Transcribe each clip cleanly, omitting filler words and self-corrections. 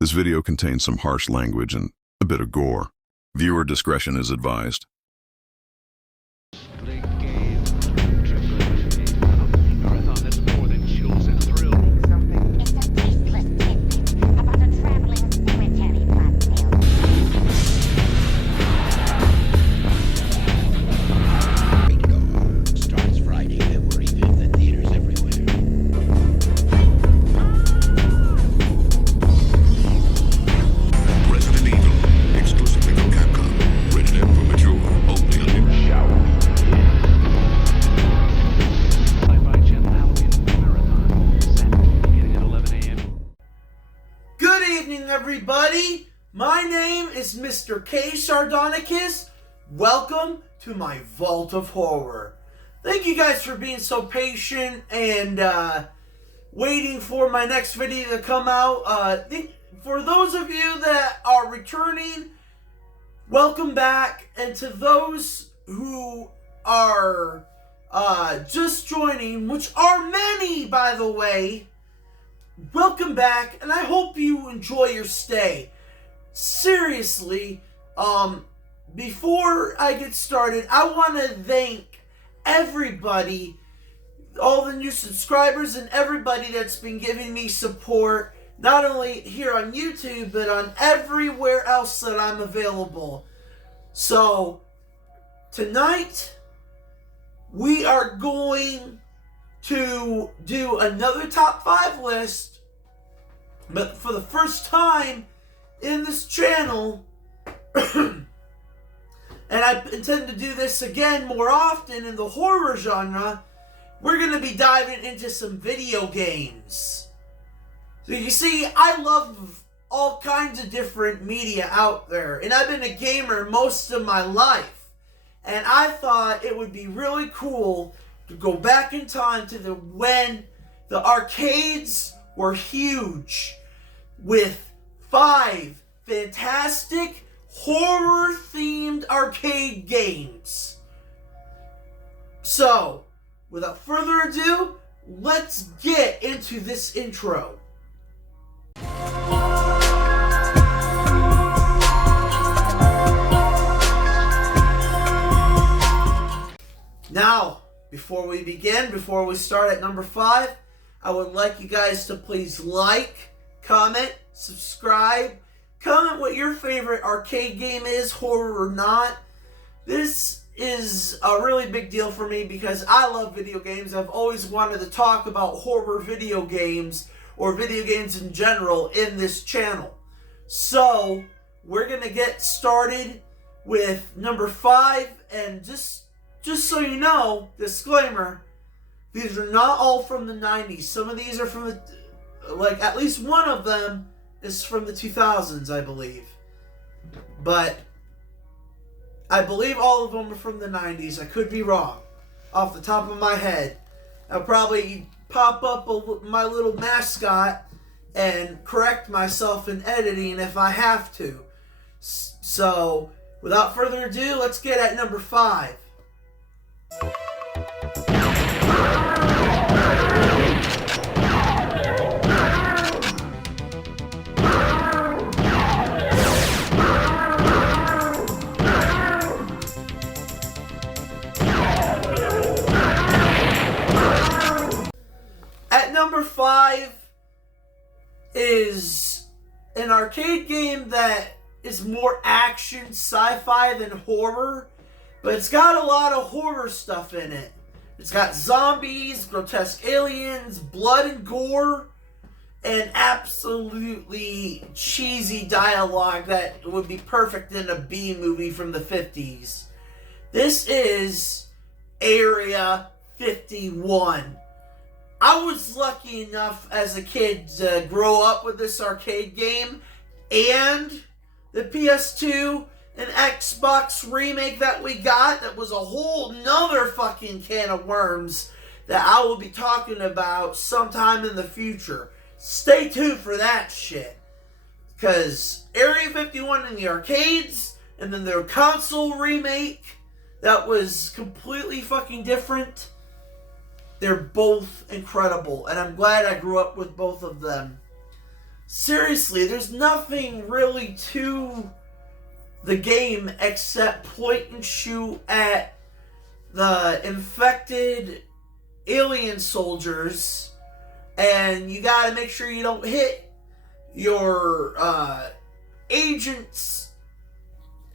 This video contains some harsh language and a bit of gore. Viewer discretion is advised. Everybody, my name is Mr. K. Sardonicus. Welcome to my Vault of Horror. Thank you guys for being so patient and waiting for my next video to come out. For those of you that are returning, welcome back. And to those who are just joining, which are many, by the way, welcome back, and I hope you enjoy your stay. Seriously, before I get started, I want to thank everybody, all the new subscribers and everybody that's been giving me support, not only here on YouTube, but on everywhere else that I'm available. So, tonight, we are going to do another top 5 list, but for the first time in this channel, and I intend to do this again more often in the horror genre, we're going to be diving into some video games. So you see, I love all kinds of different media out there, and I've been a gamer most of my life, and I thought it would be really cool to go back in time to when the arcades were huge, with 5 fantastic horror-themed arcade games. So, without further ado, let's get into this intro. Now, before we begin, before we start at number 5, I would like you guys to please like, comment, subscribe, comment what your favorite arcade game is, horror or not. This is a really big deal for me because I love video games. I've always wanted to talk about horror video games or video games in general in this channel. So, we're going to get started with number 5, and just so you know, disclaimer, these are not all from the 90s. Some of these are from the, like, at least one of them is from the 2000s, I believe. But I believe all of them are from the 90s. I could be wrong. Off the top of my head. I'll probably pop up my little mascot and correct myself in editing if I have to. So, without further ado, let's get at number 5. At number 5 is an arcade game that is more action, sci-fi than horror. But it's got a lot of horror stuff in it. It's got zombies, grotesque aliens, blood and gore, and absolutely cheesy dialogue that would be perfect in a B movie from the 50s. This is Area 51. I was lucky enough as a kid to grow up with this arcade game and the PS2 an Xbox remake that we got that was a whole nother fucking can of worms that I will be talking about sometime in the future. Stay tuned for that shit. Because Area 51 in the arcades, and then their console remake that was completely fucking different. They're both incredible, and I'm glad I grew up with both of them. seriously, there's nothing really to the game except point and shoot at the infected alien soldiers, and you gotta make sure you don't hit your agents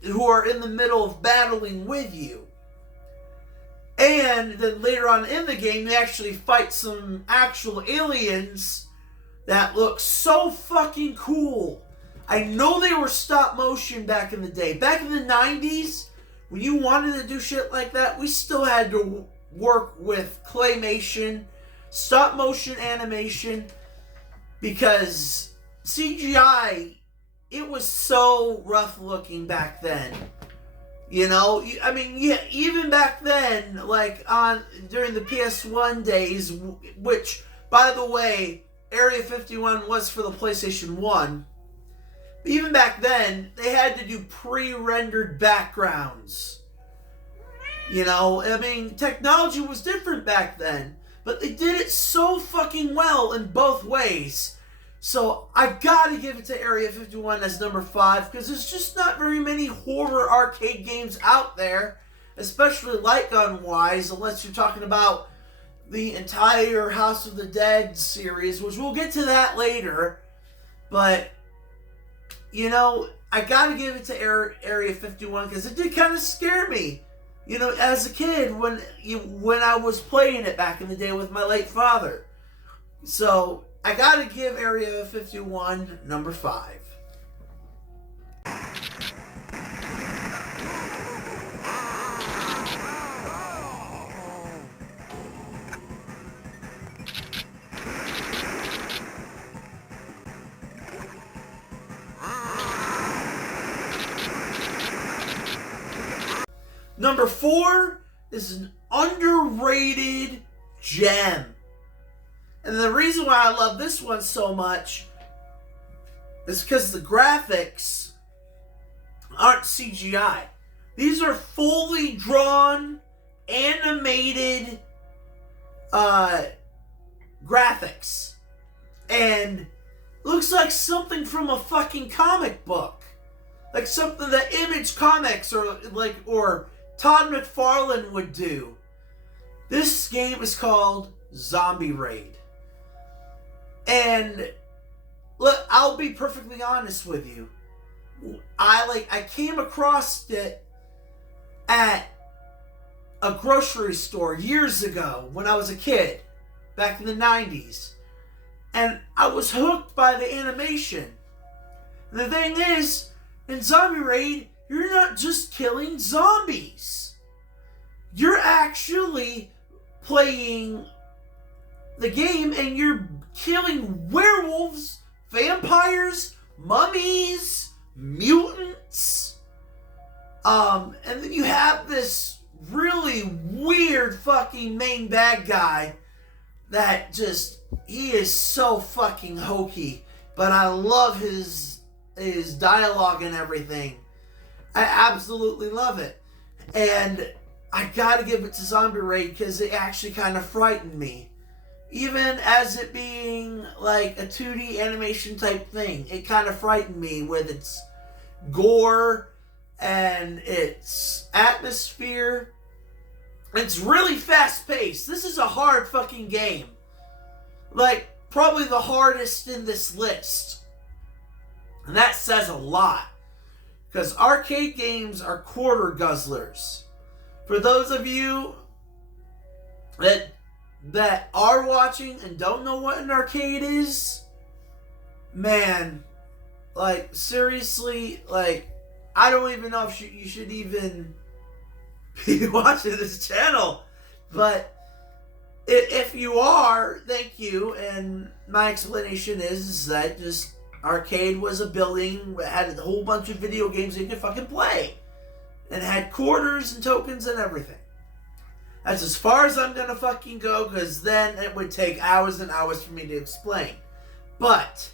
who are in the middle of battling with you. And then later on in the game, you actually fight some actual aliens that look so fucking cool. I know they were stop motion back in the day. Back in the 90s, when you wanted to do shit like that, we still had to work with claymation, stop motion animation, because CGI, it was so rough looking back then. You know, I mean, yeah, even back then, like during the PS1 days, which, by the way, Area 51 was for the PlayStation 1. But even back then, they had to do pre-rendered backgrounds. You know, I mean, technology was different back then, but they did it so fucking well in both ways. So I gotta give it to Area 51 as number 5, because there's just not very many horror arcade games out there, especially light gun wise, unless you're talking about the entire House of the Dead series, which we'll get to that later. But, you know, I gotta give it to Area 51 because it did kind of scare me, you know, as a kid when I was playing it back in the day with my late father. So I gotta give Area 51 number 5. Number 4 is an underrated gem. And the reason why I love this one so much is because the graphics aren't CGI. These are fully drawn, animated graphics. And looks like something from a fucking comic book. Like something that Image Comics or Todd McFarlane would do. This game is called Zombie Raid. And look, I'll be perfectly honest with you. I came across it at a grocery store years ago when I was a kid, back in the 90s. And I was hooked by the animation. And the thing is, in Zombie Raid, you're not just killing zombies. You're actually playing the game and you're killing werewolves, vampires, mummies, mutants. And then you have this really weird fucking main bad guy that he is so fucking hokey. But I love his dialogue and everything. I absolutely love it. And I gotta give it to Zombie Raid because it actually kind of frightened me. Even as it being like a 2D animation type thing, it kind of frightened me with its gore and its atmosphere. It's really fast paced. This is a hard fucking game. Like, probably the hardest in this list. And that says a lot. Because arcade games are quarter guzzlers. For those of you that are watching and don't know what an arcade is, man, like, seriously, like, I don't even know if you should even be watching this channel. But if you are, thank you. And my explanation is that just arcade was a building that had a whole bunch of video games you could fucking play. And had quarters and tokens and everything. That's as far as I'm gonna fucking go, because then it would take hours and hours for me to explain. But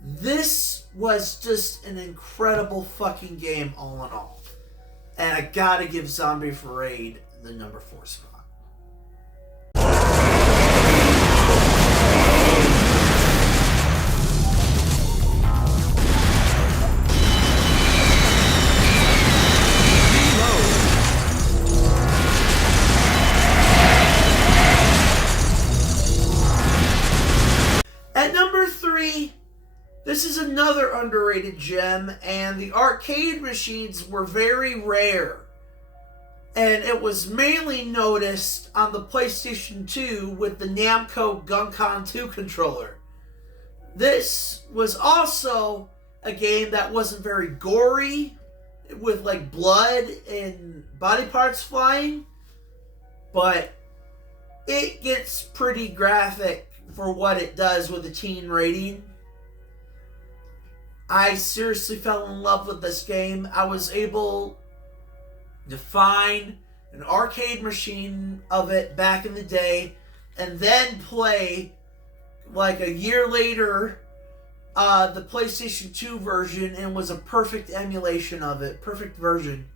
this was just an incredible fucking game all in all. And I gotta give Zombie Raid the number 4 spot. This is another underrated gem, and the arcade machines were very rare. And it was mainly noticed on the PlayStation 2 with the Namco Gun-Con 2 controller. This was also a game that wasn't very gory, with like blood and body parts flying, but it gets pretty graphic for what it does with a teen rating. I seriously fell in love with this game. I was able to find an arcade machine of it back in the day and then play, like a year later, the PlayStation 2 version, and was a perfect emulation of it. Perfect version.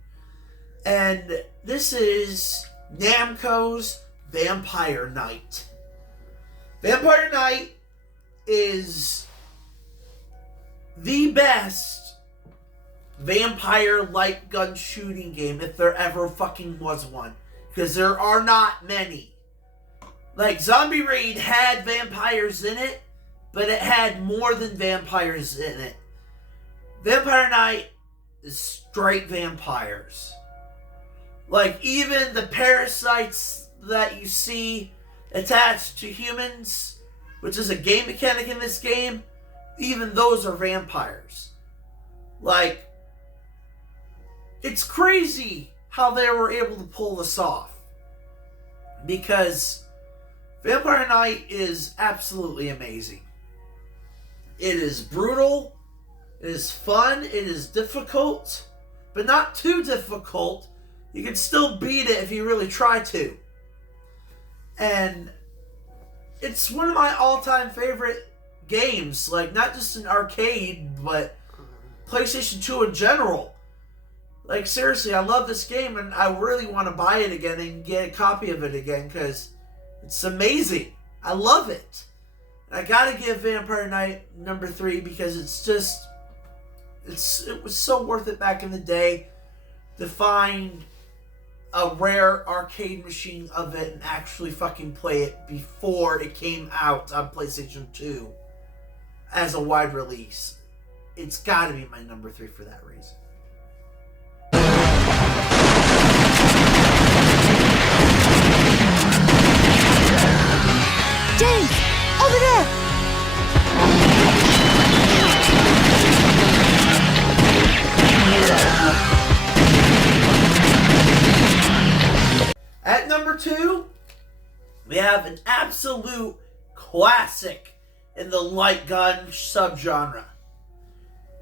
And this is Namco's Vampire Knight. Vampire Knight is the best vampire light gun shooting game if there ever fucking was one. Because there are not many. Like, Zombie Raid had vampires in it, but it had more than vampires in it. Vampire Knight is straight vampires. Like, even the parasites that you see attached to humans, which is a game mechanic in this game, even those are vampires. Like, it's crazy how they were able to pull this off. Because Vampire Knight is absolutely amazing. It is brutal, it is fun, it is difficult, but not too difficult. You can still beat it if you really try to. And it's one of my all-time favorite games, like not just an arcade, but PlayStation 2 in general. Like, seriously, I love this game, and I really want to buy it again and get a copy of it again, because it's amazing. I love it. I gotta give Vampire Knight number 3 because it's just, it was so worth it back in the day to find a rare arcade machine of it and actually fucking play it before it came out on PlayStation 2 as a wide release. It's gotta be my number 3 for that reason. James! Over there! At number 2, we have an absolute classic in the light gun subgenre.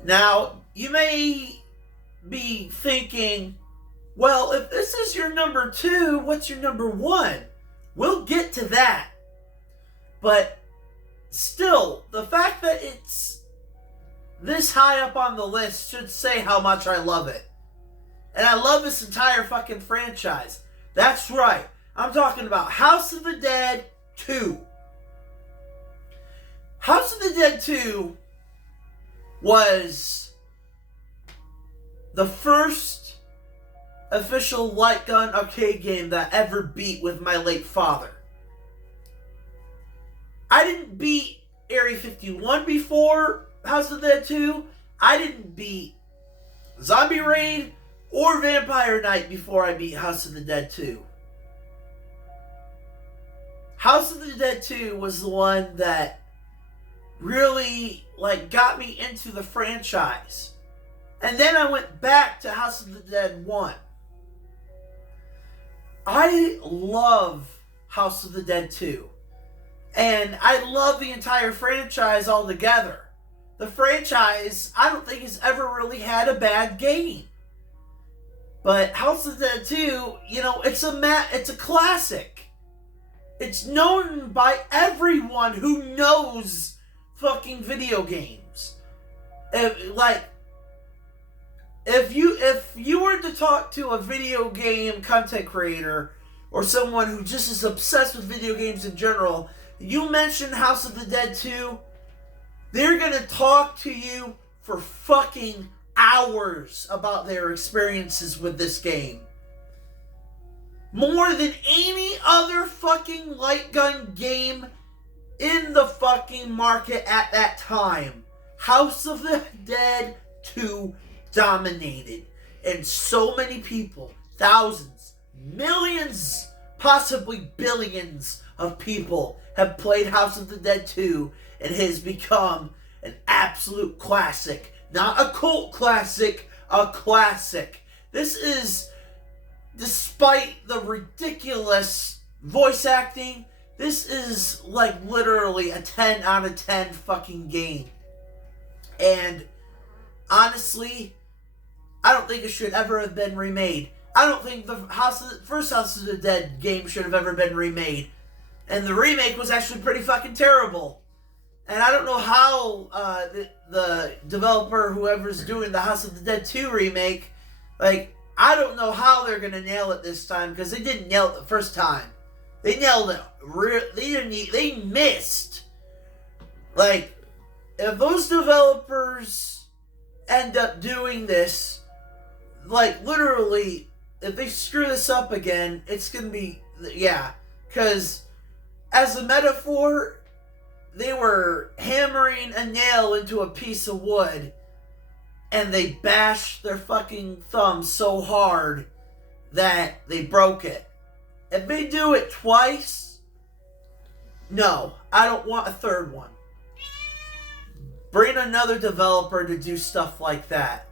Now, you may be thinking, well, if this is your number 2, what's your number 1? We'll get to that. But still, the fact that it's this high up on the list should say how much I love it. And I love this entire fucking franchise. That's right. I'm talking about House of the Dead 2. House of the Dead 2 was the first official light gun arcade game that I ever beat with my late father. I didn't beat Area 51 before House of the Dead 2. I didn't beat Zombie Raid or Vampire Knight before I beat House of the Dead 2. House of the Dead 2 was the one that really, like, got me into the franchise. And then I went back to House of the Dead 1. I love House of the Dead 2. And I love the entire franchise altogether. The franchise, I don't think, has ever really had a bad game. But House of the Dead 2, you know, it's a classic. It's known by everyone who knows fucking video games. If you were to talk to a video game content creator or someone who just is obsessed with video games in general, you mention House of the Dead 2, they're gonna talk to you for fucking hours about their experiences with this game. More than any other fucking light gun game in the fucking market at that time. House of the Dead 2 dominated. And so many people, thousands, millions, possibly billions of people have played House of the Dead 2, and it has become an absolute classic. Not a cult classic, a classic. This is, despite the ridiculous voice acting, this is like literally a 10 out of 10 fucking game. And honestly, I don't think it should ever have been remade. I don't think the first House of the Dead game should have ever been remade. And the remake was actually pretty fucking terrible. And I don't know how the developer, whoever's doing the House of the Dead 2 remake, like, I don't know how they're going to nail it this time, because they didn't nail it the first time. They nailed it. They missed. Like, if those developers end up doing this, like, literally, if they screw this up again, it's going to be, yeah. Because, as a metaphor, they were hammering a nail into a piece of wood, and they bashed their fucking thumb so hard that they broke it. If they do it twice, no, I don't want a third one. Bring another developer to do stuff like that,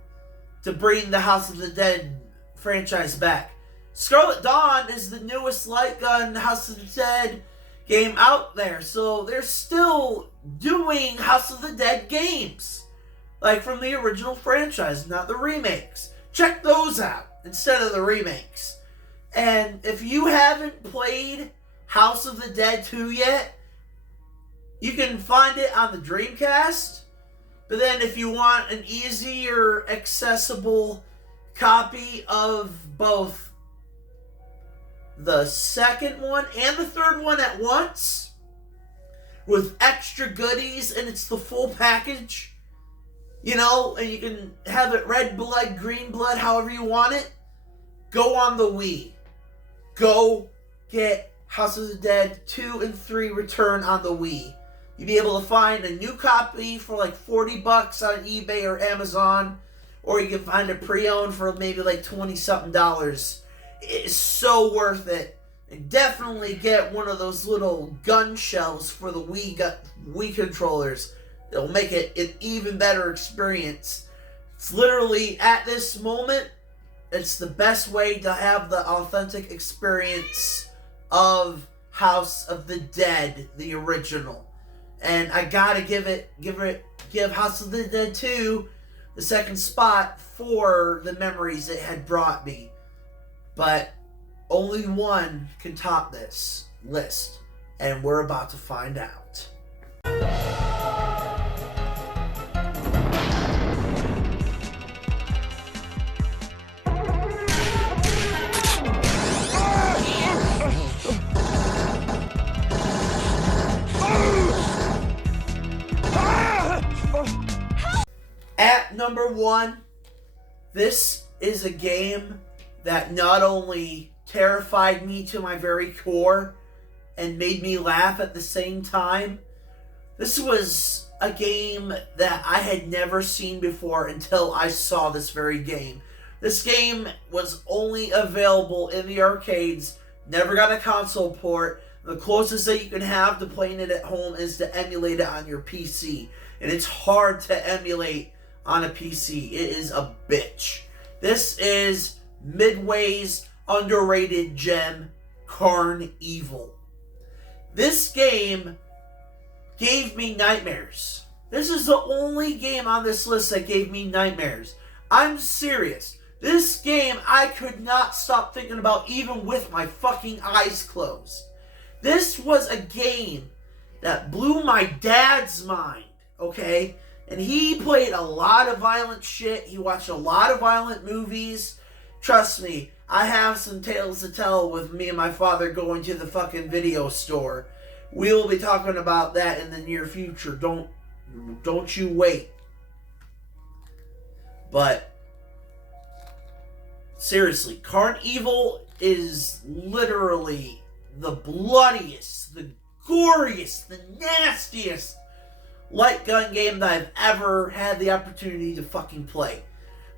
to bring the House of the Dead franchise back. Scarlet Dawn is the newest light gun House of the Dead game out there, so they're still doing House of the Dead games, like from the original franchise, not the remakes. Check those out instead of the remakes. And if you haven't played House of the Dead 2 yet, you can find it on the Dreamcast. But then if you want an easier, accessible copy of both the second one and the third one at once, with extra goodies, and it's the full package, you know, and you can have it red blood, green blood, however you want it, go on the Wii. Go get House of the Dead 2 and 3 Return on the Wii. You'll be able to find a new copy for like $40 on eBay or Amazon, or you can find it pre-owned for maybe like $20-something. It's so worth it. And definitely get one of those little gun shells for the Wii controllers. It'll make it an even better experience. It's literally, at this moment, it's the best way to have the authentic experience of House of the Dead, the original. And I gotta give House of the Dead 2 the second spot for the memories it had brought me. But only one can top this list, and we're about to find out. At number 1, this is a game that not only terrified me to my very core and made me laugh at the same time. This was a game that I had never seen before until I saw this very game. This game was only available in the arcades, never got a console port. The closest that you can have to playing it at home is to emulate it on your PC. And it's hard to emulate on a PC. It is a bitch. This is Midway's underrated gem, Carnival. This game gave me nightmares. This is the only game on this list that gave me nightmares. I'm serious. This game I could not stop thinking about even with my fucking eyes closed. This was a game that blew my dad's mind, okay? And he played a lot of violent shit. He watched a lot of violent movies. Trust me, I have some tales to tell with me and my father going to the fucking video store. We will be talking about that in the near future. Don't you wait. But seriously, Carnival is literally the bloodiest, the goriest, the nastiest light gun game that I've ever had the opportunity to fucking play.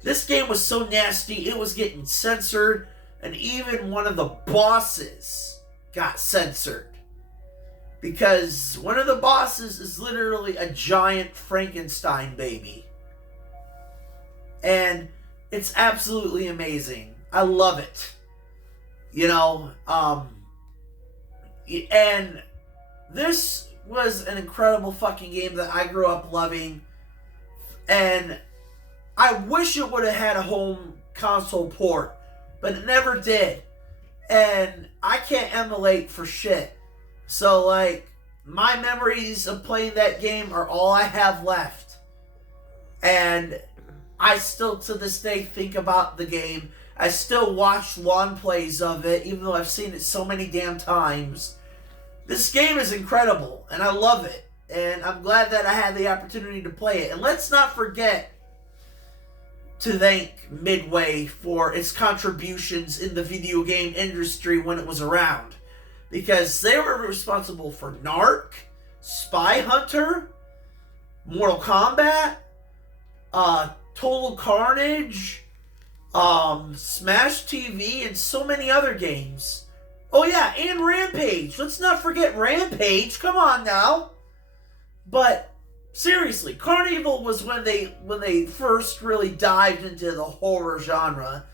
This game was so nasty, it was getting censored, and even one of the bosses got censored. Because one of the bosses is literally a giant Frankenstein baby. And it's absolutely amazing. I love it. You know, and this was an incredible fucking game that I grew up loving. And I wish it would have had a home console port, but it never did. And I can't emulate for shit. So, like, my memories of playing that game are all I have left. And I still, to this day, think about the game. I still watch long plays of it, even though I've seen it so many damn times. This game is incredible, and I love it. And I'm glad that I had the opportunity to play it. And let's not forget to thank Midway for its contributions in the video game industry when it was around. Because they were responsible for Narc, Spy Hunter, Mortal Kombat, Total Carnage, Smash TV, and so many other games. Oh yeah, and Rampage. Let's not forget Rampage. Come on now. But seriously, Carnival was when they first really dived into the horror genre.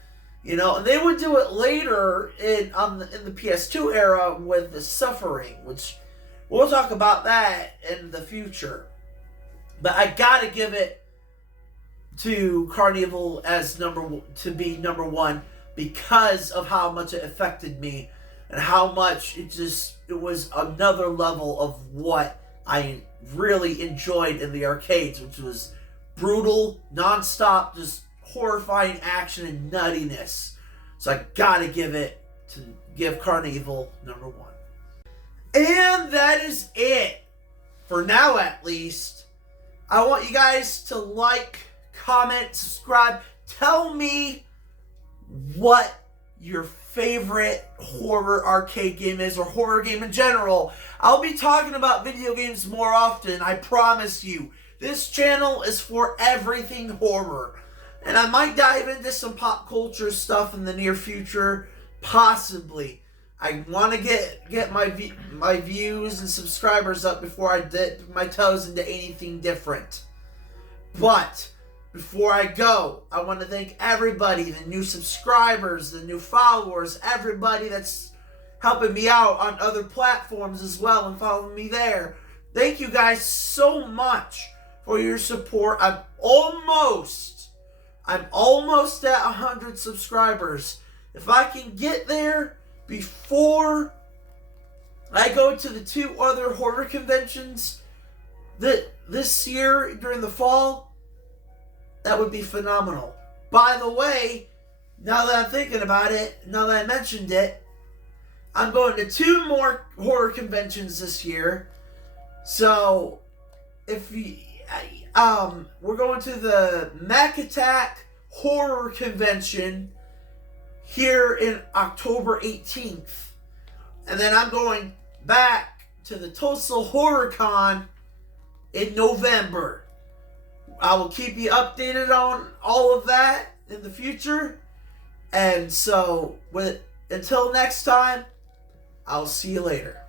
You know, and they would do it later in the PS2 era with The Suffering, which we'll talk about that in the future. But I gotta give it to Carnival as number one because of how much it affected me and how much it was another level of what I really enjoyed in the arcades, which was brutal, non-stop, just horrifying action and nuttiness. So I gotta give Carnival number one. And that is it. For now, at least. I want you guys to like, comment, subscribe. Tell me what your favorite horror arcade game is, or horror game in general. I'll be talking about video games more often, I promise you. This channel is for everything horror. And I might dive into some pop culture stuff in the near future, possibly. I want to get my views and subscribers up before I dip my toes into anything different. But before I go, I want to thank everybody, the new subscribers, the new followers, everybody that's helping me out on other platforms as well and following me there. Thank you guys so much for your support. I'm almost at 100 subscribers. If I can get there before I go to the 2 other horror conventions this year during the fall, that would be phenomenal. By the way, now that I'm thinking about it, now that I mentioned it, I'm going to 2 more horror conventions this year. So, if you, we're going to the Mac Attack Horror Convention here in October 18th. And then I'm going back to the Tulsa Horror Con in November. I will keep you updated on all of that in the future. And so, until next time, I'll see you later.